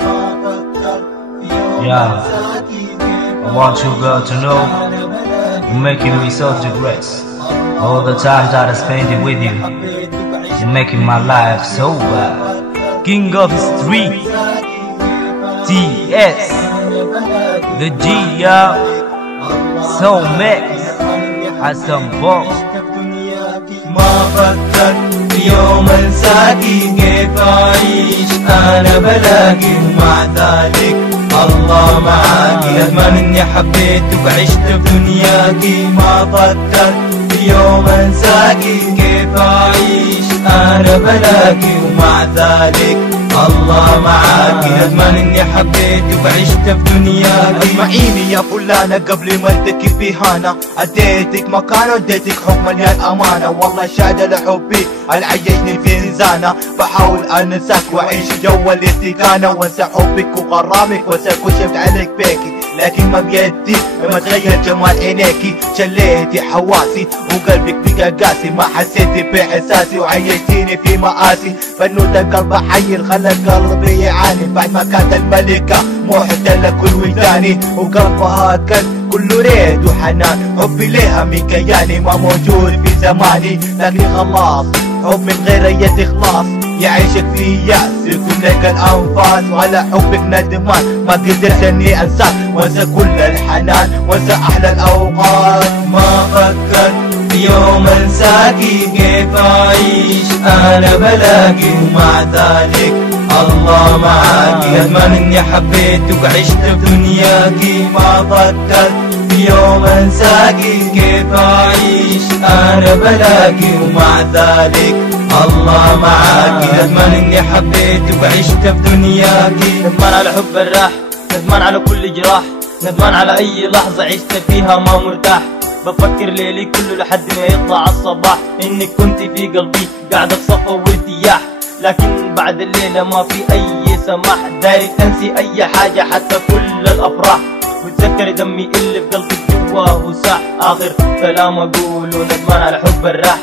Yeah, I want you girl to know you're making me so digress. All the time that I spend it with you, you're making my life so bad. King of the street, TS, the G, yeah. So Max, Hassan Boss. ما فكرت في يوم انساكي، كيف اعيش انا بلاقي، ومع ذلك الله معاكي. ندمان اني حبيتك وعشت في دنياكي. ما فكرت في يوم انساكي، كيف اعيش انا بلاقي، ومع ذلك الله معاكي. ندمان اني حبيتك وعشت في دنياكي. اسمعيني يا فلانة قبل ما التقي في هانا، اديتك مكان وديتك حب مليان امانة. والله شهادة لحبي العيشني في انزانة. بحاول انساك واعيش جو الاستكانة، وانسى حبك وغرامك وانسى كل شفت عليك بيكي. لكن ما بيدي لما تغير جمال عينيكي. شليتي حواسي وقلبك بقى قاسي، ما حسيتي باحساسي وعيشتيني في مآسي. بنوت القلب حير خلى قلبي يعاني، بعد ما كانت الملكة محتلة كل وجداني، وقلبها كان كله ريد وحنان. حبي ليها من كياني ما موجود في زماني، لكن خلاص حب من غير اي اخلاص يعيشك في يأس يكون لك الأنفاس. وعلى حبك ندمان ما قدرت اني انساك، وانسى كل الحنان وانسى احلى الاوقات. ما فكرت في يوم انساكي، كيف اعيش انا بلاقي، ومع ذلك الله معاكي. ندمان اني حبيتك وعشت في دنياكي. ما فكرت في يوم انساكي، كيف اعيش انا بلاقي، ومع ذلك الله معاكي. ندمان اني حبيتك وعشت في دنياكي. ندمان على حب الراح، ندمان على كل جراح، ندمان على اي لحظة عشت فيها ما مرتاح. بفكر ليلي كله لحد ما يطلع الصباح، انك كنت في قلبي قاعدة بصفا وارتياح. لكن بعد الليلة ما في اي سماح، دايرك تنسي اي حاجة حتى كل الافراح، وتذكري دمي اللي في قلبك جواه ساح. اخر كلام اقوله ندمان على حب الراح.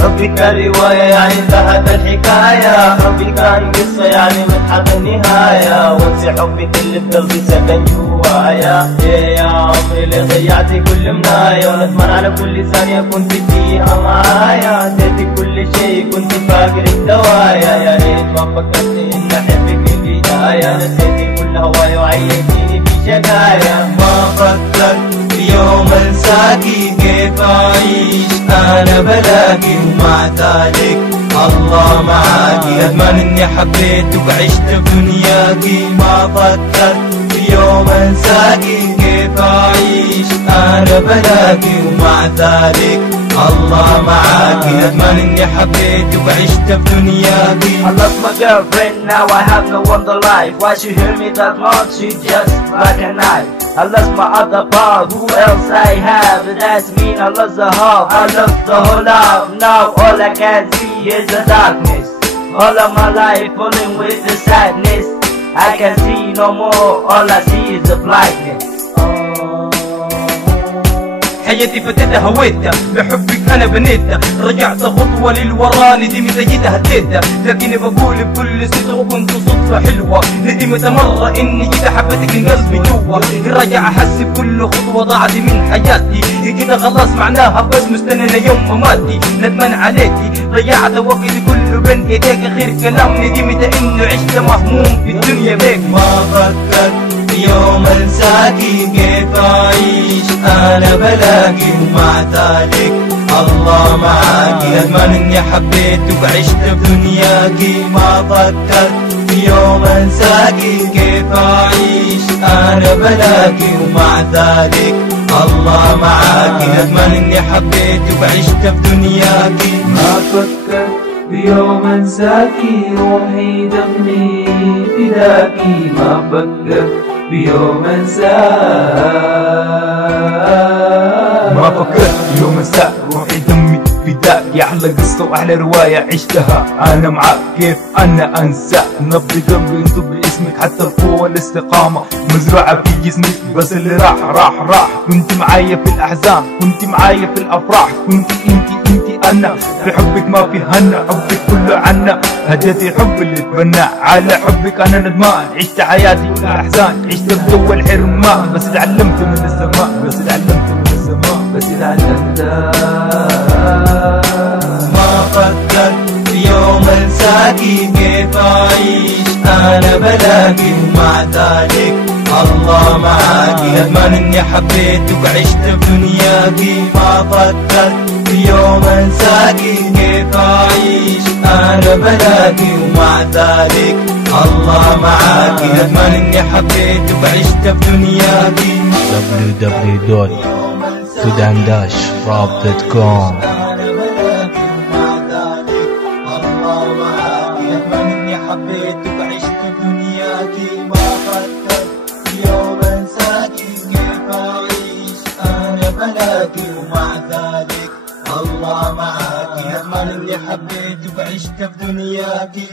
حبي كان رواية يعني انتهت الحكاية، حبي كان قصة يعني متحت النهاية، وانسي حبك اللي في قلبي سكن جوايا. يا عمري اللي ضيعتي كل منايا، وندمان على كل ثانية كنت فيها معايا. اديتك كل شيء كنت فاكر الدوايا، يا ريت ما فكرت ان احبك في البداية. نسيتي كل هوايا وعيشتيني في شقايا. ما فكرت في يوم انساكي، كيف اعيش انا بلاقي، ومع ذلك الله معاكي. ندمان اني حبيتك وعشت في دنياكي. ما فكرت في يوم انساكي، كيف اعيش انا بلاقي، ومع ذلك الله معاكي. ندمان اني حبيتك وعشت في دنياكي. I lost my girlfriend, now I have no one to life. Why she hurt me that much? She just like a knife. I lost my other part, who else I have? That's mean I lost the heart, I lost the whole life. Now all I can see is the darkness. All of my life falling with the sadness. I can see no more, all I see is the blindness. حياتي فتتها هويتها، بحبك انا بنيتها. رجعت خطوة للورا ندمت جيتها هديتها، لكني بقول بكل صدق وكنت صدفة حلوة. ندمت مرة اني جيت حبتك من قلبي جوا، رجع احس بكل خطوة ضاعت من حياتي. كده خلاص معناها بس مستنينا يوم مماتي. ندمان عليكي ضيعت وقتي كله بين ايديك، اخر كلام ندمت انه عشت مهموم في الدنيا بيك. ما فكرت في يوم انساكي، كيف اعيش انا بلاقي، ومع ذلك الله معاكي. ندمان اني حبيتك وعشت في دنياكي. ما فكرت في يوم انساكي، كيف اعيش انا بلاقي، ومع ذلك الله معاكي. ندمان اني حبيتك وعشت في دنياكي. ما فكرت بيوم انساكي، روحي دمي فداكي. ما فكرت بيوم انساك. ما فكرت بيوم انساك، روحي دمي فداك. يا احلى قصة واحلى رواية عشتها انا معاك، كيف انا انساك. نبض قلبي ينطق باسمك، حتى القوة والاستقامة مزروعة في جسمي. بس اللي راح راح راح، كنت معايا في الاحزان، كنت معايا في الافراح، كنت انتي أنا في حبك ما في هنا، حبك كله عنا، هديتي الحب اللي تبنى على حبك أنا ندمان. عشت حياتي كلها أحزان، عشت بجو الحرمان، بس تعلمت من السماء، بس تعلمت من السماء، بس تعلمت. ما فكرت في يوم انساكي، كيف أعيش أنا بلاقي، ومع ذلك الله معاكي. ندمان إني حبيتك وعشت في دنياكي. ما فكرت في يوم انساكي، كيف أعيش أنا بلاقي، ومع ذلك الله معاكي. ندمان إني حبيتك وعشت في دنياكي. www.sudan-rap.com. حبيتك وعشت في دنياكي. ما فكرت في يوم انساكي، كيف اعيش انا بلاقي، ومع ذلك الله معاكي. ندمان اني حبيتك وعشت في دنياكي.